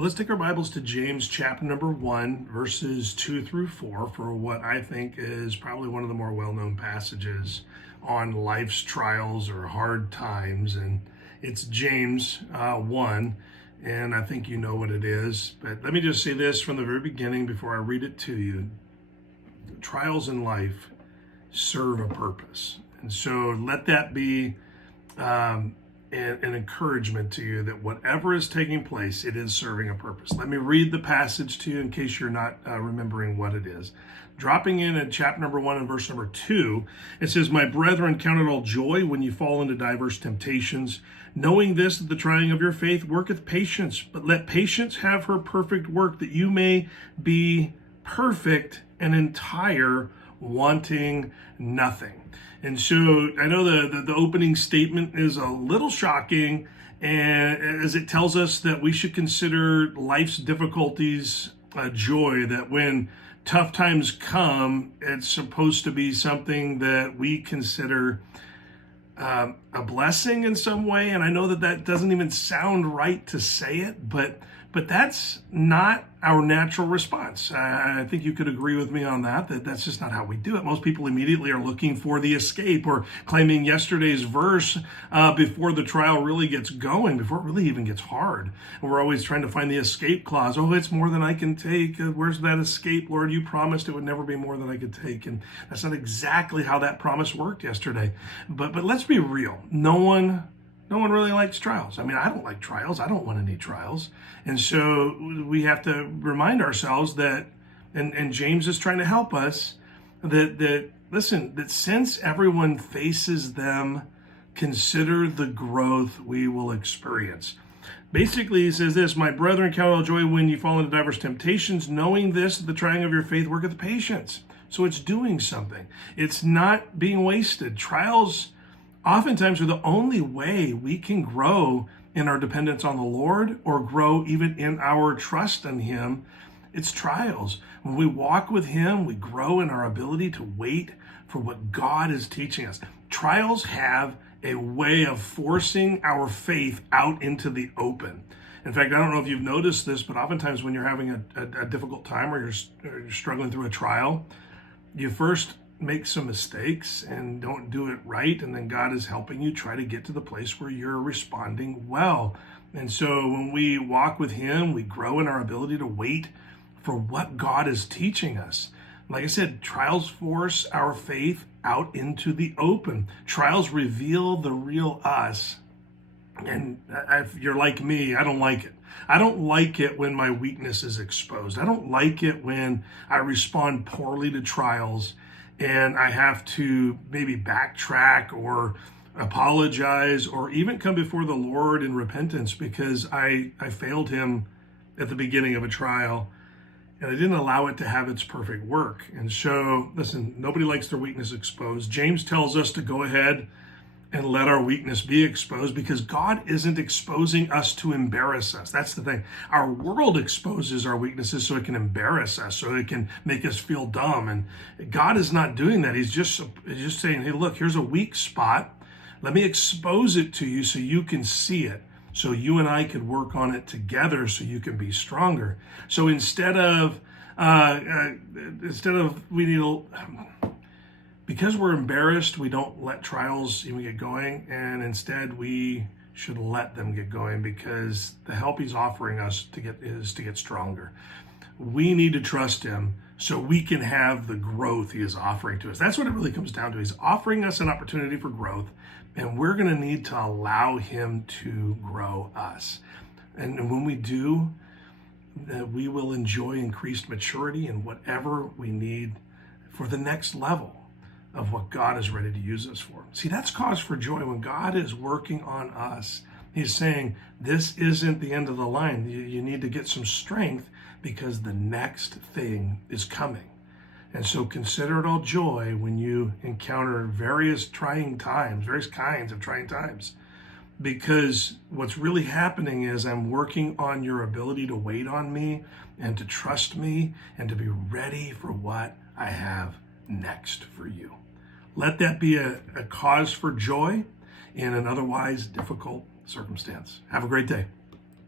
Well, let's take our Bibles to James chapter number 1, verses 2 through 4 for what I think is probably one of the more well-known passages on life's trials or hard times. And it's James 1, and I think you know what it is. But let me just say this from the very beginning before I read it to you. Trials in life serve a purpose. And so let that be an encouragement to you that whatever is taking place, it is serving a purpose. Let me read the passage to you in case you're not remembering what it is. Dropping in at chapter number 1 and verse number 2, it says, "My brethren, count it all joy when you fall into diverse temptations, knowing this, that the trying of your faith worketh patience. But let patience have her perfect work, that you may be perfect and entire, wanting nothing." And so I know the opening statement is a little shocking, and as it tells us that we should consider life's difficulties a joy, that when tough times come, it's supposed to be something that we consider a blessing in some way. And I know that doesn't even sound right to say it, but that's not our natural response. I think you could agree with me on that's just not how we do it. Most people immediately are looking for the escape or claiming yesterday's verse before the trial really gets going, before it really even gets hard. And we're always trying to find the escape clause. Oh, it's more than I can take. Where's that escape, Lord? You promised it would never be more than I could take. And that's not exactly how that promise worked yesterday. But let's be real. No one really likes trials. I mean, I don't like trials. I don't want any trials. And so we have to remind ourselves that, and James is trying to help us, that since everyone faces them, consider the growth we will experience. Basically, he says this, "My brethren, count all joy when you fall into diverse temptations, knowing this, that the trying of your faith worketh patience." So it's doing something. It's not being wasted. Trials oftentimes are the only way we can grow in our dependence on the Lord or grow even in our trust in Him. It's trials. When we walk with Him, we grow in our ability to wait for what God is teaching us. Trials have a way of forcing our faith out into the open. In fact, I don't know if you've noticed this, but oftentimes when you're having a difficult time or you're struggling through a trial, you first make some mistakes and don't do it right, and then God is helping you try to get to the place where you're responding well. And so when we walk with Him, we grow in our ability to wait for what God is teaching us. Like I said, trials force our faith out into the open. Trials reveal the real us. And if you're like me, I don't like it. I don't like it when my weakness is exposed. I don't like it when I respond poorly to trials and I have to maybe backtrack or apologize or even come before the Lord in repentance because I failed Him at the beginning of a trial and I didn't allow it to have its perfect work. And so, listen, nobody likes their weakness exposed. James tells us to go ahead and let our weakness be exposed because God isn't exposing us to embarrass us. That's the thing. Our world exposes our weaknesses so it can embarrass us, so it can make us feel dumb. And God is not doing that. He's just saying, hey, look, here's a weak spot. Let me expose it to you so you can see it. So you and I could work on it together so you can be stronger. So instead of because we're embarrassed, we don't let trials even get going, and instead we should let them get going because the help He's offering us is to get stronger. We need to trust Him so we can have the growth He is offering to us. That's what it really comes down to. He's offering us an opportunity for growth, and we're going to need to allow Him to grow us. And when we do, we will enjoy increased maturity in whatever we need for the next level of what God is ready to use us for. See, that's cause for joy when God is working on us. He's saying, this isn't the end of the line. You need to get some strength because the next thing is coming. And so consider it all joy when you encounter various kinds of trying times. Because what's really happening is I'm working on your ability to wait on me and to trust me and to be ready for what I have next for you. Let that be a cause for joy in an otherwise difficult circumstance. Have a great day.